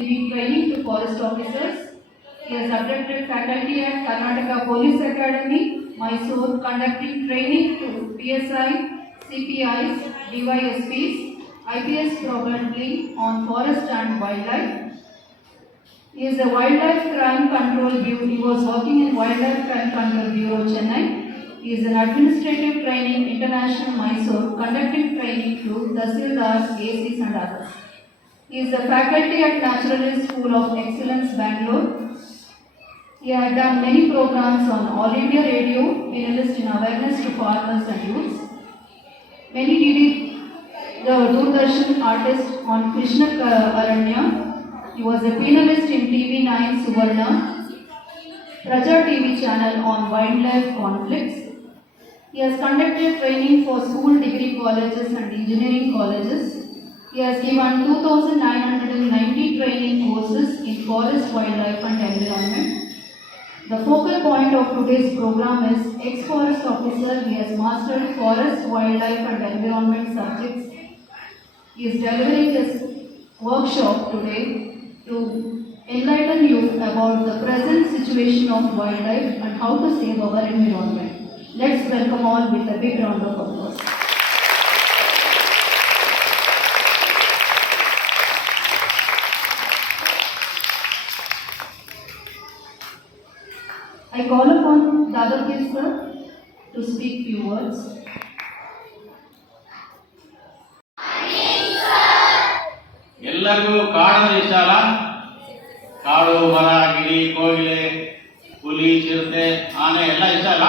Giving training to forest officers. He has abducted faculty at Karnataka Police Academy, Mysore, conducting training to PSI, CPIs, DYSPs, IPS probably on forest and wildlife. He is a Wildlife Crime Control Bureau. He was working in Wildlife Crime Control Bureau, Chennai. He is an administrative training international Mysore, conducting training to Tahsildars, ACs and others. He is the faculty at Naturalist School of Excellence, Bangalore. He had done many programs on All India Radio, finalist in awareness to farmers and youths. Many did the Doordarshan artist on Krishna Aranya. He was a panelist in TV9 Suvarna, Praja TV channel on wildlife conflicts. He has conducted training for school degree colleges and engineering colleges. He has given 2,990 training courses in forest, wildlife and environment. The focal point of today's program is ex-forest officer. He has mastered forest, wildlife and environment subjects. He is delivering his workshop today to enlighten you about the present situation of wildlife and how to save our environment. Let's welcome all with a big round of applause. I call upon Dadagir sir to speak few words. ಎಲ್ಲರಿಗೂ ಕಾಡು ಇಷ್ಟ ಅಲ್ಲ? ಕಾಡು, ಮರ, ಗಿಳಿ, ಕೋಗಿಲೆ, ಹುಲಿ, ಚಿರತೆ, ಆನೆ ಎಲ್ಲ ಇಷ್ಟ ಅಲ್ಲ?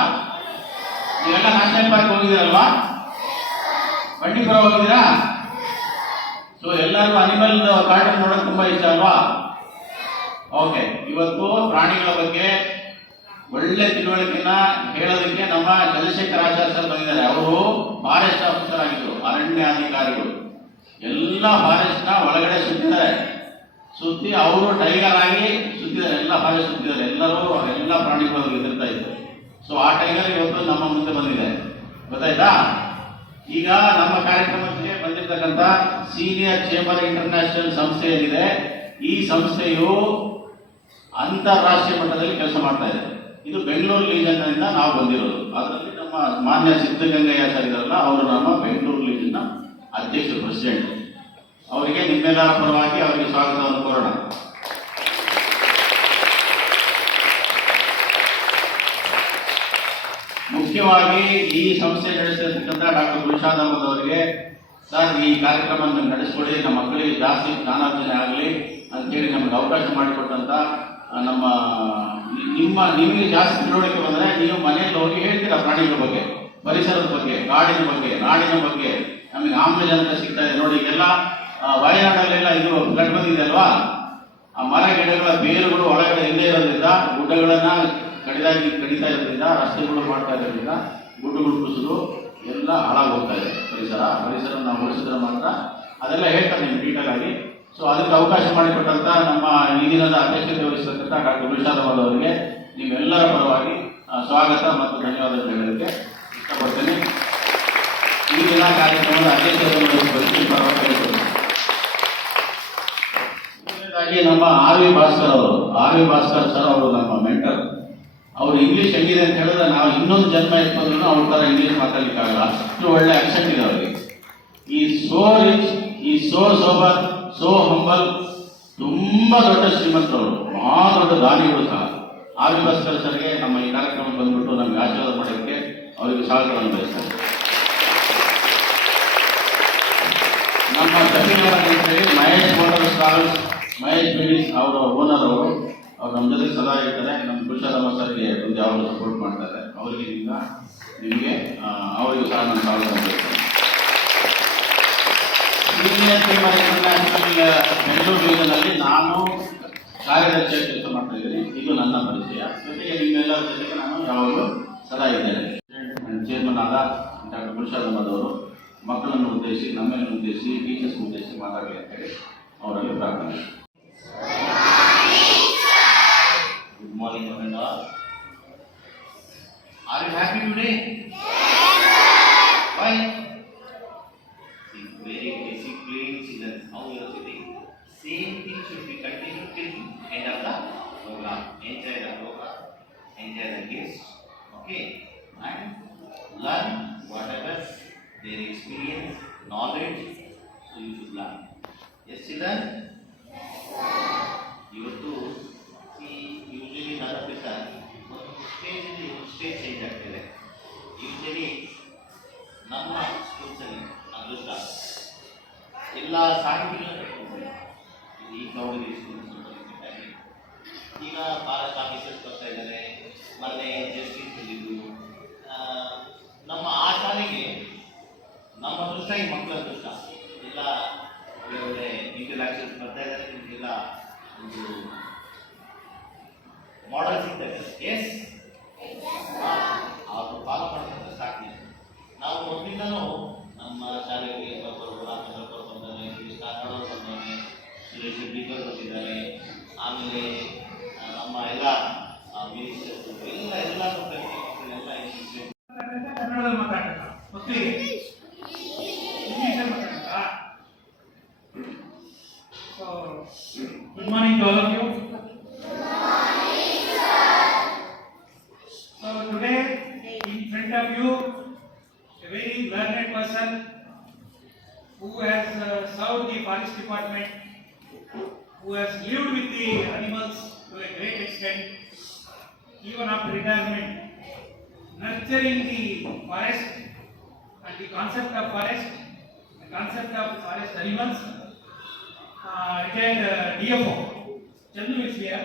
ನೀವೆಲ್ಲ ನ್ಯಾಷನಲ್ ಪಾರ್ಕ್ ಹೋಗಿದ್ದೀರಲ್ವಾ? ಬಂಡೀಪುರ ಹೋಗಿದ್ದೀರಾ? ಸೊ ಎಲ್ಲರಿಗೂ ಅನಿಮಲ್ ಕಾರ್ಟೂನ್ ನೋಡೋದು ತುಂಬಾ ಇಷ್ಟ ಅಲ್ವಾ? ಓಕೆ, ಇವತ್ತು ಪ್ರಾಣಿಗಳ ಬಗ್ಗೆ ಒಳ್ಳೆ ತಿಳುವಳಿಕೆನ ಹೇಳೋದಕ್ಕೆ ನಮ್ಮ ಚಂದ್ರಶೇಖರ್ ಆಚಾರ್ಯ ಸರ್ ಬಂದಿದ್ದಾರೆ. ಅವರು ಫಾರೆಸ್ಟ್ ಆಫೀಸರ್ ಆಗಿದ್ರು, ಅರಣ್ಯಾಧಿಕಾರಿಗಳು. ಎಲ್ಲ ಫಾರೆಸ್ಟ್ ನ ಒಳಗಡೆ ಸುತ್ತಿದ್ದಾರೆ. ಸುತ್ತಿ ಅವರು ಟೈಗರ್ ಆಗಿ ಸುತ್ತಿದ್ದಾರೆ, ಎಲ್ಲ ಫಾರೆಸ್ಟ್ ಸುತ್ತಿದ್ದಾರೆ. ಎಲ್ಲರೂ ಎಲ್ಲ ಪ್ರಾಣಿಗಳು ಎದುರ್ತಾ ಇದ್ರು. ಸೊ ಆ ಟೈಗರ್ ಇವತ್ತು ನಮ್ಮ ಮುಂದೆ ಬಂದಿದೆ, ಗೊತ್ತಾಯ್ತಾ? ಈಗ ನಮ್ಮ ಕಾರ್ಯಕ್ರಮಕ್ಕೆ ಬಂದಿರತಕ್ಕಂಥ ಸೀನಿಯರ್ ಚೇಂಬರ್ ಇಂಟರ್ನ್ಯಾಷನಲ್ ಸಂಸ್ಥೆ ಏನಿದೆ, ಈ ಸಂಸ್ಥೆಯು ಅಂತಾರಾಷ್ಟ್ರೀಯ ಮಟ್ಟದಲ್ಲಿ ಕೆಲಸ ಮಾಡ್ತಾ ಇದೆ. ಇದು ಬೆಂಗಳೂರು ಲೀಜನ್ ನಿಂದ ನಾವು ಬಂದಿರೋದು. ಅದರಲ್ಲಿ ನಮ್ಮ ಮಾನ್ಯ ಸಿದ್ಧಗಂಗಯ್ಯ ಸರ್ ಇದಾರಲ್ಲ, ಅವರು ನಮ್ಮ ಬೆಂಗಳೂರು ಲೀಜನ್ ನ ಅಧ್ಯಕ್ಷರು, ಪ್ರೆಸಿಡೆಂಟ್. ಅವರಿಗೆ ನಿಮ್ಮೆಲ್ಲರ ಪರವಾಗಿ ಅವರಿಗೆ ಸ್ವಾಗತವನ್ನು ಕೋರೋಣ. ಮುಖ್ಯವಾಗಿ ಈ ಸಂಸ್ಥೆ ನಡೆಸಿರ್ತಕ್ಕಂಥ ಡಾಕ್ಟರ್ ಗುಲ್ಶಾದ್ ಅಹಮದ್ ಅವರಿಗೆ, ಸರ್ ಈ ಕಾರ್ಯಕ್ರಮ ನಡೆಸಿಕೊಡಿ, ನಮ್ಮ ಮಕ್ಕಳಿಗೆ ಜಾಸ್ತಿ ಜ್ಞಾನಾರ್ಜನೆ ಆಗಲಿ ಅಂತೇಳಿ ನಮಗೆ ಅವಕಾಶ ಮಾಡಿಕೊಟ್ಟಂತ ನಮ್ಮ ನಿಮಗೆ ಜಾಸ್ತಿ ತಿಳುವಳಿಕೆ ಬಂದರೆ ನೀವು ಮನೆಯಲ್ಲಿ ಹೋಗಿ ಹೇಳ್ತೀರಾ ಪ್ರಾಣಿಗಳ ಬಗ್ಗೆ, ಪರಿಸರದ ಬಗ್ಗೆ, ಕಾಡಿನ ಬಗ್ಗೆ, ನಾಡಿನ ಬಗ್ಗೆ. ನಮಗೆ ಆಮ್ಲಜನಕ ಸಿಗ್ತಾ ಇದೆ ನೋಡಿ. ಈಗೆಲ್ಲ ವಯನಾಡಲ್ಲೆಲ್ಲ ಇದು ಫ್ಲಡ್ ಬಂದಿದೆ ಅಲ್ವಾ, ಆ ಮರ ಗಿಡಗಳ ಬೇರುಗಳು ಒಳಗಡೆ ಇಲ್ಲೇ ಇರೋದ್ರಿಂದ, ಗುಡ್ಡಗಳನ್ನ ಕಡಿತಾ ಇರೋದ್ರಿಂದ, ರಸ್ತೆಗಳು ಮಾಡ್ತಾ ಇರೋದ್ರಿಂದ ಗುಡ್ಡಗಳು ಕುಸಿದು ಎಲ್ಲ ಹಾಳಾಗೋಗ್ತಾ ಇದೆ. ಪರಿಸರ ನಾವು ಉಳಿಸಿದ್ರೆ ಮಾತ್ರ ಅದೆಲ್ಲ ಹೇಳ್ತಾರೆ ನೀವು ಡೀಟೇಲ್ ಆಗಿ. ಸೊ ಅದಕ್ಕೆ ಅವಕಾಶ ಮಾಡಿಕೊಟ್ಟಂತ ನಮ್ಮ ಈ ದಿನದ ಅಧ್ಯಕ್ಷತೆ ವಹಿಸತಕ್ಕಂಥ ಡಾಕ್ಟರ್ ಗುಲ್ಶಾದ್ ಅಹಮದ್ ಅವರಿಗೆ ನೀವೆಲ್ಲರ ಪರವಾಗಿ ಸ್ವಾಗತ ಮತ್ತು ಧನ್ಯವಾದಗಳು ಹೇಳಲಿಕ್ಕೆ ಇಷ್ಟಪಡ್ತೇನೆ. ಈ ದಿನ ಕಾರ್ಯಕ್ರಮದ ಅಧ್ಯಕ್ಷತೆ ವಹಿಸಿ ಪರವಾಗಿ ನಮ್ಮ ಆರ್ ವಿ ಭಾಸ್ಕರ್ ಸರ್ ಅವರು ನಮ್ಮ ಮೆಂಟರ್. ಅವರು ಇಂಗ್ಲೀಷ್ ಹೆಂಗಿದೆ ಅಂತ ಹೇಳಿದ್ರೆ ನಾವು ಇನ್ನೊಂದು ಜನ್ಮ ಎತ್ಕೊಂಡ್ರು ಅವ್ರ ಥರ ಇಂಗ್ಲೀಷ್ ಮಾತಾಡ್ಲಿಕ್ಕಾಗಲ್ಲ, ಅಷ್ಟು ಒಳ್ಳೆ ಆಕ್ಷನ್ ಇದೆ ಅವರಿಗೆ. ಈ ಸೋ ರಿಚ್, ಈ ಸೋ ಸೋಬರ್, ಸೋ ಹಂಬಲ್, ತುಂಬಾ ದೊಡ್ಡ ಶ್ರೀಮಂತರವರು, ಮಹಾ ದೊಡ್ಡ ದಾನಿಗಳು ಸಹ. ಆರ್ ವಿ ಭಾಸ್ಕರ್ ಸರ್ಗೆ ನಮ್ಮ ಈ ಕಾರ್ಯಕ್ರಮ ಬಂದ್ಬಿಟ್ಟು ನಮಗೆ ಆಶೀರ್ವಾದ ಮಾಡೋದಕ್ಕೆ ಅವರಿಗೆ ಸ್ವಾಗತವನ್ನು ಬಯಸ್ತಾರೆ. ನಮ್ಮ ತಮಿಳುನಾಡ ಅಂತೇಳಿ ಮಹೇಶ್ ಬಿಡಿಸ್ ಅವರ ಓನರ್ ಅವರು ನಮ್ಮ ಜೊತೆ ಸದಾ ಇರ್ತಾರೆ. ನಮ್ಮ ಗುಲ್ಶಾದ್ ಅಹಮದ್ ಸರ್ಗೆ ಯಾವಾಗಲೂ ಸಪೋರ್ಟ್ ಮಾಡ್ತಾರೆ. ಅವರಿಗೆ ನಿಮಗೆ ಅವರಿಗೂ ಸಹ ನಾನು ಸ್ವಾಗತ ಬಯಸ್ತೇನೆ. ಸೀನಿಯರ್ ಟೀಮರ್ ಇಂಟರ್ನ್ಯಾಷನಲ್ ಬೆಂಗಳೂರು ಡಿವಿಷನಲ್ಲಿ ನಾನು ಕಾರ್ಯದರ್ಶಿಯಾಗಿ ಕೆಲಸ ಮಾಡ್ತಾ ಇದ್ದೀನಿ. ಇದು ನನ್ನ ಪರಿಚಯ. ಜೊತೆಗೆ ನಿಮ್ಮೆಲ್ಲರ ಜೊತೆಗೆ ನಾನು ಯಾವಾಗಲೂ ಸದಾ ಇದ್ದೇನೆ. ಚೇರ್ಮನ್ ಆದ ಡಾಕ್ಟರ್ ಗುಲ್ಶಾದ್ ಅಹಮದ್ ಅವರು ಮಕ್ಕಳನ್ನು ಉದ್ದೇಶಿಸಿ, ನಮ್ಮನ್ನು ಉದ್ದೇಶಿಸಿ, ಟೀಚರ್ಸ್ ಉದ್ದೇಶಿಸಿ ಮಾತಾಡಲಿ ಅಂತ ಹೇಳಿ ಅವರಲ್ಲಿ ಪ್ರಾರ್ಥನೆ. Good morning friend. Are you happy today? Why? Very disciplined children. How you are sitting? Same thing should be continued till end of the program. Enjoy the program. Enjoy the guests. Okay. And learn whatever their experience, knowledge. So you should learn. Yes, children. You have to see. Usually, none of this are stage change ಆಗ್ತಿದೆ. Usually. ನಮ್ಮ ಸ್ಕೂಲ್ಸಲ್ಲಿ ಅದೃಷ್ಟ ಎಲ್ಲ ಸಾಹಿತಿಗಳನ್ನ ಕಟ್ಕೊಳ್ತಾರೆ. ಈ ಕೌಡಿಗೆ schools ಈಗ Bharat officers ಬರ್ತಾ ಇದ್ದಾರೆ, ಮೊನ್ನೆ justice ಬಂದಿದ್ದು. ನಮ್ಮ ಆ ಶಾಲೆಗೆ ನಮ್ಮ ಅದೃಷ್ಟ ಈ ಮಕ್ಕಳ ಅದೃಷ್ಟ ಎಲ್ಲ ಒಳ್ಳೆ ಇಂಟರಾಕ್ಷನ್ಸ್ ಬರ್ತಾ ಇದ್ದಾರೆ. ನಿಮಗೆಲ್ಲ ಒಂದು ಮಾಡೆಲ್ ಸಿಗ್ತಾ ಇದ್ದಾರೆ. ಎಸ್, ಅವರು ಫಾಲೋ ಮಾಡ್ತಾರೆ ಸಾಕು. ನಾವು ಮೊದಲಿಂದನೂ ನಮ್ಮ ಶಾಲೆಗೆ ಒಬ್ಬರು ರಾಮಚಂದ್ರಪ್ಪರು ಬಂದಾರೆ, ಕೃಷ್ಣ ಕನ್ನಡವರು ಬಂದವರೆ, ಸುರೇಶ್ ಹೆಬ್ಡಿಕರ್ ಬಂದಿದ್ದಾರೆ. ಆಮೇಲೆ ನಮ್ಮ ಎಲ್ಲ ಮಿನಿಸ್ಟರ್ಸ್ ಎಲ್ಲ ಕನ್ನಡದಲ್ಲಿ ಮಾತಾಡ್ತಾರೆ, ಮಕ್ಕಳಿಗೆ ಇಂಗ್ಲೀಷಲ್ಲಿ ಮಾತಾಡ್ತಾ. So good morning to all of you. So today in front of you a very learned person who has served the forest department, who has lived with the animals to a great extent, even after retirement, nurturing the forest and the concept of forest, the concept of forest animals. Retired DFO Chandu is here.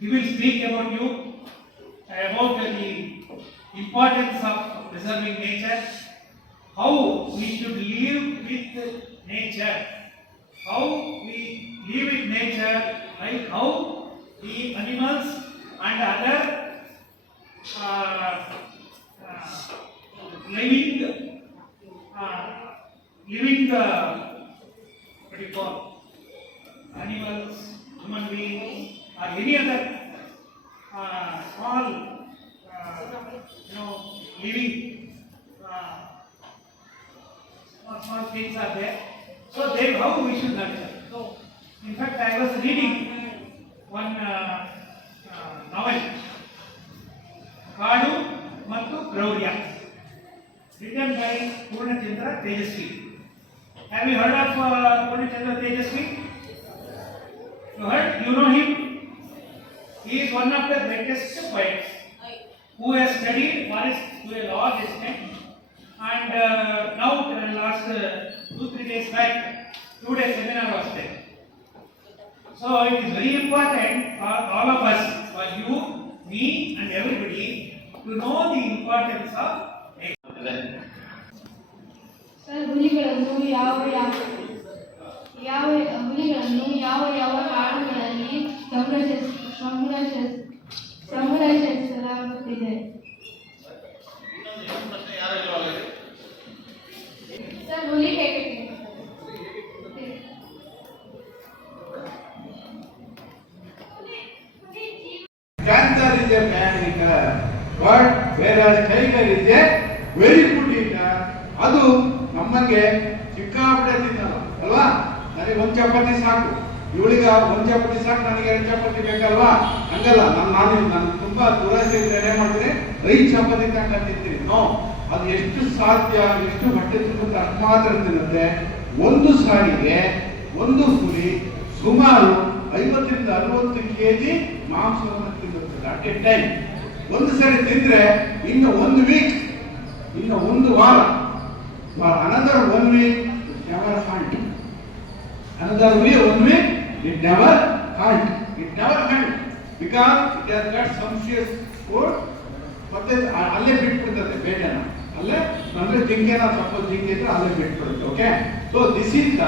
He will speak about you, about the importance of preserving nature, how we should live with nature, how we live with nature, like how the animals and other living what do you call animals, human beings, or any other small living small things are there. So then how we should nurture. So in fact I was reading one novel, Kaadu Mattu Kraurya, written by Purnachandra Tejasvi. Have you heard of Purnachandra Tejasvi? You heard? You know him? He is one of the greatest poets who has studied forest to a large extent, and now last 2-3 days back, 2-day seminar was there. So it is very important for all of us, for you, me and everybody to know the importance of egg. Sir, ಹುಲಿಗಳನ್ನು ಯಾವ ಕಾಡುಗಳಲ್ಲಿ ಸಂರಕ್ಷಿಸಲಾಗುತ್ತಿದೆ? Sir, ಹುಲಿ ಹೇಗೆ? Panther is a bad eater, but whereas tiger is a very good eater. ಅದು ನಮ್ಮಂಗೆ ಸಿಕ್ಕಾಪಟ್ಟೆ ತಿನ್ನಲ್ಲ ಅಲ್ವಾ? ನನಗೆ ಒಂದು ಚಪಾತಿ ಸಾಕು, ಇವಳಿಗ ಒಂದು ಚಪಾತಿ ಸಾಕು, ನನಗೆ 2 ಚಪಾತಿ ಬೇಕಲ್ವಾ? ಹಂಗಲ್ಲ. ನಾನು ತುಂಬಾ ದುರಾಸೆ ಇದ್ರೆ ಏನ್ ಮಾಡ್ತೀನಿ, 5 ಚಪಾತಿ ತನಕ ತಿಂತೀನಿ. ನೋ, ಅದು ಎಷ್ಟು ಸಾಧ್ಯ, ಎಷ್ಟು ಹೊಟ್ಟೆ ತುಂಬುತ್ತೆ ಅಷ್ಟು ಮಾತ್ರ ತಿನ್ನುತ್ತೆ. ಒಂದು ಸಾರಿಗೆ ಒಂದು ಹುಲಿ ಸುಮಾರು 50 ರಿಂದ 60 ಕೆಜಿ ಮಾಂಸವನ್ನು ತಿನ್ನುತ್ತದೆ ಅಟ್ ಎ ಟೈಮ್. ಒಂದು ಸರಿ ತಿಂದ್ರೆ ಇನ್ನು 1 ವೀಕ್, ಇನ್ನು 1 ವಾರ, another 1 week it never hunt, another 1 week it never hunt, because it has got sumptuous food. ಮತ್ತೆ ಅಲ್ಲೇ ಬಿಟ್ಬಿಡ್ತದೆ ಬೇಟೆನ, ಅಲ್ಲೇ ಅಂದ್ರೆ ಜಿಂಕೆನ ಸಪೋಸ್ ಜಿಂಕೆ ಇದ್ರೆ ಅಲ್ಲೇ ಬಿಟ್ಬಿಡುತ್ತೆ. Okay, so this is the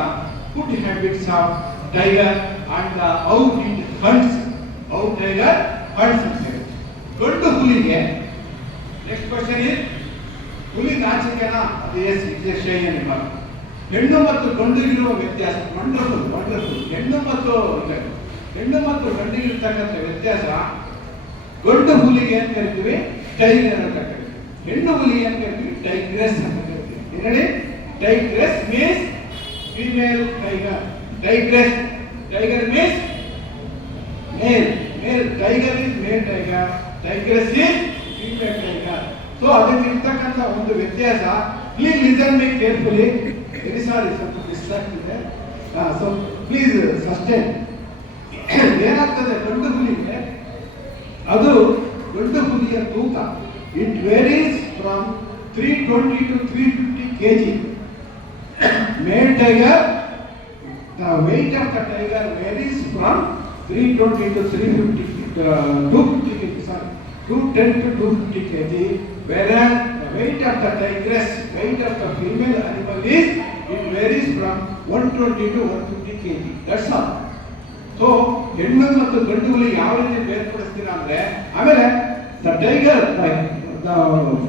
food habits of tiger and how it hunts, how tiger hunts. ಗಂಡು ಹುಲಿಗೆ ನೆಕ್ಸ್ಟ್ ಕ್ವಶನ್ ಇಸ್, ಹುಲಿ ನಾಚಿಕೆನ? ಅದು yes, it is shy animal. ಹೆಣ್ಣು ಮತ್ತು ಗಂಡು ಇರುವ ವ್ಯತ್ಯಾಸ ವಂಡರ್ಫುಲ್. ಹೆಣ್ಣು ಮತ್ತು ಗಂಡಿಗಿರ್ತಕ್ಕಂಥ ವ್ಯತ್ಯಾಸ, ಗಂಡು ಹುಲಿಗೆ ಅಂತ ಕರಿತೀವಿ ಟೈಗರ್ ಅಂತ ಕರಿತೀವಿ, ಹೆಣ್ಣು ಹುಲಿಗೆ ಅಂತ ಕರಿತೀವಿ ಟೈಗ್ರೆಸ್ ಅಂತ ಕರಿತೀವಿ. ಹೇಳಿ, tigress means female tiger, tiger means male, tiger is male tiger, tigress is female tiger. So ಅದಕ್ಕೆ ಇರ್ತಕ್ಕಂಥ ಒಂದು ವ್ಯತ್ಯಾಸ. Please listen me carefully. Very sorry, ಸ್ವಲ್ಪ ಡಿಸ್ಟ್ರಾಕ್ಟ್ ಇದೆ, ಸೊ ಪ್ಲೀಸ್ ಸಸ್ಟೈನ್. ಏನಾಗ್ತದೆ ಗಂಡು ಹುಲಿಗೆ, ಅದು ಗಂಡು ಹುಲಿಯ ತೂಕ it varies from 320 to 350 kg. Male tiger, the weight of the tiger varies from 320 to 350 250 kg, sorry, 210 to 250 kg, whereas the weight of the tigress, weight of the female animal is, it varies from 120 to 150 kg. That's all. So ಹೆಣ್ಣು ಮತ್ತು ಗಂಡು ಹುಲಿ ಯಾವ ರೀತಿ ಬೇರ್ಪಡಿಸ್ತೀರಾ ಅಂದ್ರೆ, ಆಮೇಲೆ the tiger, the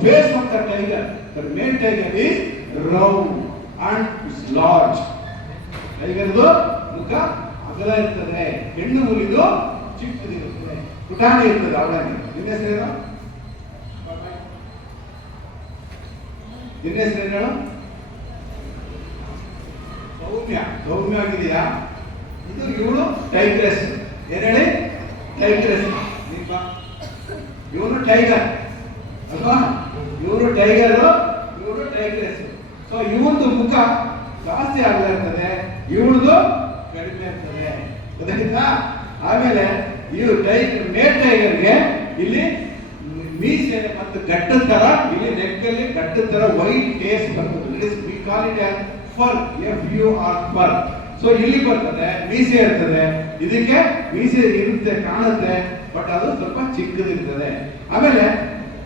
face of the tiger, the male tiger is round and is large. ಟೈಗರ್ದು ಮುಖ ಅಗಲ ಇರ್ತದೆ, ಹೆಣ್ಣು ಹುಲಿದು ಚಿಕ್ಕದಿರುತ್ತದೆ, ಪುಟಾಣಿ ಇರ್ತದೆ. ಅವಳಾಗಿ ನಿನ್ನ ಹೆಸರೇನು? ಹೇಳು. ಸೌಮ್ಯ ಆಗಿದೆಯಾ? ಇದು ಇವಳು ಟೈಗ್ರೆಸ್. ಏನ್ ಹೇಳಿ? ಟೈಗ್ರೆಸ್. ಇವನು ಟೈಗರ್ ಅಲ್ವಾ? ಇವರು ಟೈಗರು, ಇವರು ಟೈಗ್ರೆಸ್. ಸೊ ಇವೊಂದು ಮುಖ ಜಾಸ್ತಿ ಆಗಲ ಇರ್ತದೆ, ಇವಳದು ಕಡಿಮೆ ಇರ್ತದೆ. ಗೊತ್ತಾಯ್ತಾ? ಆಮೇಲೆ ಇವು ಮೇಲ್ ಟೈಗರ್ಗೆ ಇಲ್ಲಿ ಮೀಸೆ ಮತ್ತು ಗಡ್ಡ ತರ, ಇಲ್ಲಿ ನೆಕ್ಕಲ್ಲಿ ಗಡ್ಡ ತರ ವೈಟ್ ಟೇಸ್ ಬರ್ತದೆ. We call it as fur, FUR fur. So ಇಲ್ಲಿ ಬರ್ತದೆ, ಮೀಸೆ ಇರ್ತದೆ. ಇದಕ್ಕೆ ಮೀಸೆ ಇರುತ್ತೆ, ಕಾಣುತ್ತೆ, ಬಟ್ ಅದು ಸ್ವಲ್ಪ ಚಿಕ್ಕದಿರ್ತದೆ. ಆಮೇಲೆ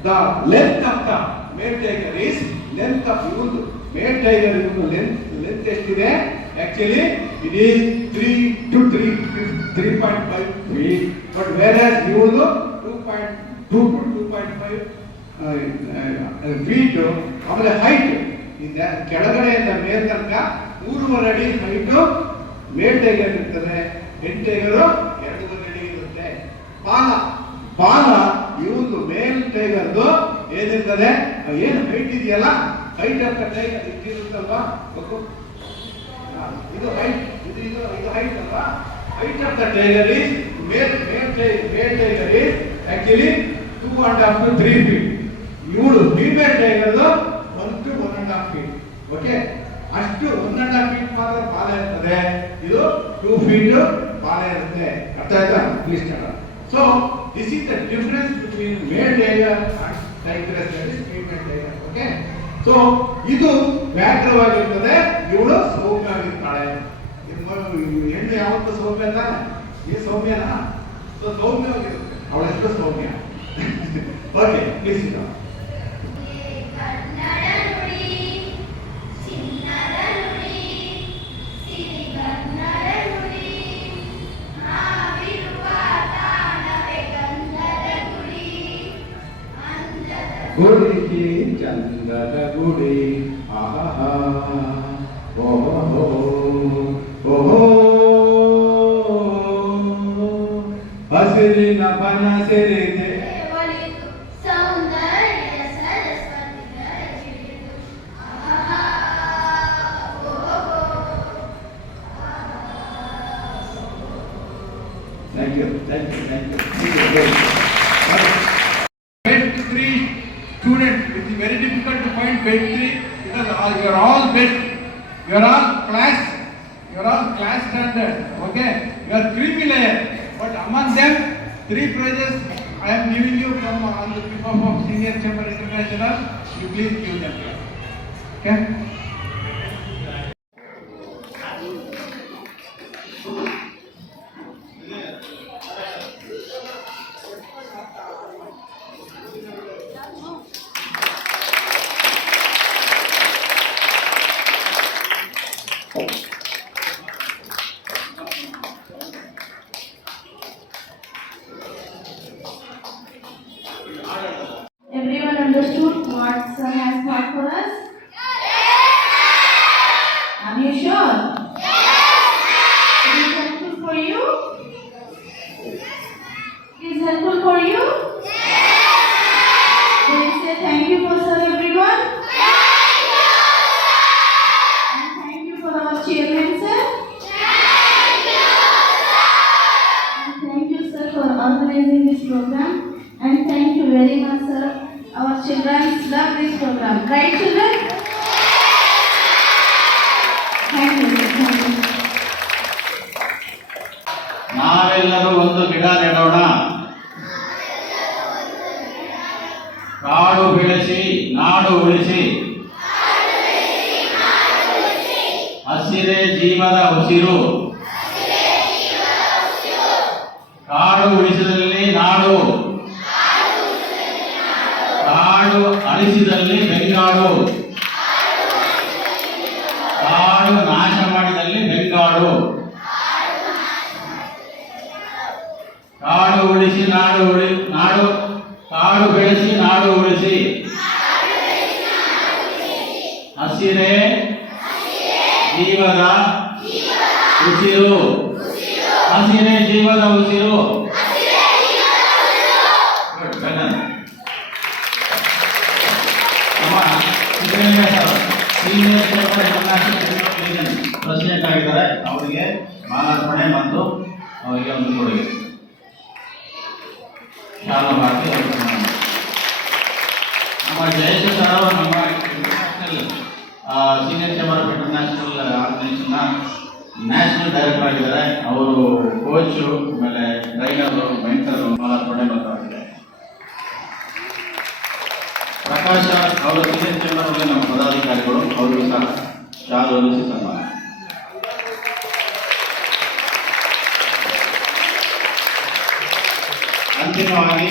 the length of the male tiger is, length of ಇವನು ಮೇಲ್ ಟೈಗರ್ ಲೆಂತ್ ಎಷ್ಟಿದೆ? Actually it is 3 to 3.5 feet, but where ಇವನು 2 to 2.5 ಫೀಟ್. ಆಮೇಲೆ ಹೈಟ್ ಇದೆ, ಕೆಳಗಡೆಯಿಂದ ಮೇಲ್ ತನಕ 3.5 ಅಡಿ ಹೈಟು ಮೇಲ್ ಟೈಗರ್ ಇರ್ತದೆ, ಹೆಣ್ಣು ಟೈಗರು 2.5 ಅಡಿ ಇರುತ್ತೆ. ಬಾಲ ಇವನು ಮೇಲ್ ಟೈಗರ್ದು ಏನಿರ್ತದೆ, ಏನು ಹೈಟ್ ಇದೆಯಲ್ಲ, ಹೈಟ್ ಆಫ್ ದ ಟೈಗರ್ ಇಟ್ಟಿರುತ್ತಲ್ವಾ, ಇದು ಹೈಟ್, ಇದು ಹೈಟ್ ಅಲ್ವಾ? Height of the tiger is male tiger is actually 2.5 to 3 feet. ಇವಳು ಫೀಮೇಲ್ ಟೈಗರ್ದು 1 to 1.5 feet. ಓಕೆ, ಅಷ್ಟು 1.5 feet ಮಾತ್ರ ಬಾಲ ಇರ್ತದೆ, ಇದು 2 feet ಬಾಲ ಇರುತ್ತೆ. ಅರ್ಥ ಆಯ್ತಾ? ಪ್ಲೀಸ್ ಕಡ. So this is the difference between male tiger and tigress, that is female tiger. Okay, so ಇದು ವ್ಯಾಘ್ರವಾಗಿರ್ತದೆ, ಇವಳು ಸೌಮ್ಯವಾಗಿರ್ತಾಳೆ. ಹೆಣ್ಣು ಯಾವತ್ತೂ ಸೌಮ್ಯ ತಾನೆ, ಈ ಸೌಮ್ಯನಾ? ಸೊ ಸೌಮ್ಯವಾಗಿರುತ್ತೆ. ಅವಳ ಹೆಸರು ಸೌಮ್ಯ. ಓಕೆ, ಪ್ಲೀಸ್ ಇದು. ಗುಡಿಗೆ ಚಂದದ ಗುಡಿ ಆಹಾ ಓಹೋ ಓಹೋ ಹಸಿರಿನ ಬನಸಿರಿದೆ Thank you. Bed 3 students, it is very difficult to find bed 3 because you are all best. You are all class standard. Okay, you are creamy layer. But among them, 3 prizes I am giving you from on the behalf of Senior Chamber International. You please give them. Okay. Everyone understood what sir has taught for us? Are you sure? It is helpful for you? It is helpful for you? Can you say thank you for sir, everyone? And thank you for our chairman sir. And thank you sir for organizing this program. And thank you very much sir. Our children love this program. Right children? Thank you. ನಾವೆಲ್ಲರೂ ಒಂದು ಗಿಡ ನೆಡೋಣ, ಕಾಡು ಬೆಳೆಸಿ ನಾಡು ಉಳಿಸಿ, ಹಸಿರೇ ಜೀವದ ಉಸಿರು, ಕಾಡು ಉಳಿಸಿದಲ್ಲಿ ನಾಡು, ಕಾಡು ಅಳಿಸಿದಲ್ಲಿ ಬೆಂಗಾಡು, ಕಾಡು ನಾಶ ಮಾಡಿದಲ್ಲಿ ಬೆಂಗಾಡು, ಕಾಡು ಉಳಿಸಿ ಕಾಡು ಬೆಳೆಸಿ ನಾಡು ಉಳಿಸಿ, ಹಸಿರೇ ಜೀವದ ಉಸಿರು, ಹಸಿರೇ ಜೀವದ ಉಸಿರು. ಪ್ರೆಸಿಡೆಂಟ್ ಆಗಿದ್ದಾರೆ, ಅವರಿಗೆ ಮಾಲಾರ್ಪಣೆ ಮತ್ತು ಅವರಿಗೆ ಒಂದು ಕೊಡುಗೆ ಶಾಲಾ ಭಾರತಿ. ನಮ್ಮ ಜಯೇಶ್ ಸರ್ ಅವರು ನಮ್ಮ international senior chamber of international ಆರ್ಗನೈಸೇಷನ್ನ ನ್ಯಾಷನಲ್ ಡೈರೆಕ್ಟರ್ ಆಗಿದ್ದಾರೆ. ಅವರು ಕೋಚು, ಆಮೇಲೆ ಟ್ರೈನರು, ಮೆಂಟರು, ಮಾಲಾರ್ಪಣೆ ಮತ್ತು ಅವರಿಗೆ ಪ್ರಕಾಶ ಅವರು ಸೀನಿಯರ್ ಚೇಂಬರ್ ಅವರಿಗೆ ನಮ್ಮ ಪದಾಧಿಕಾರಿಗಳು, ಅವರಿಗೂ ಸಹ ಶಾಲು ಹೊಲಿಸಿ ಸನ್ಮಾನ. ಅಂತಿಮವಾಗಿ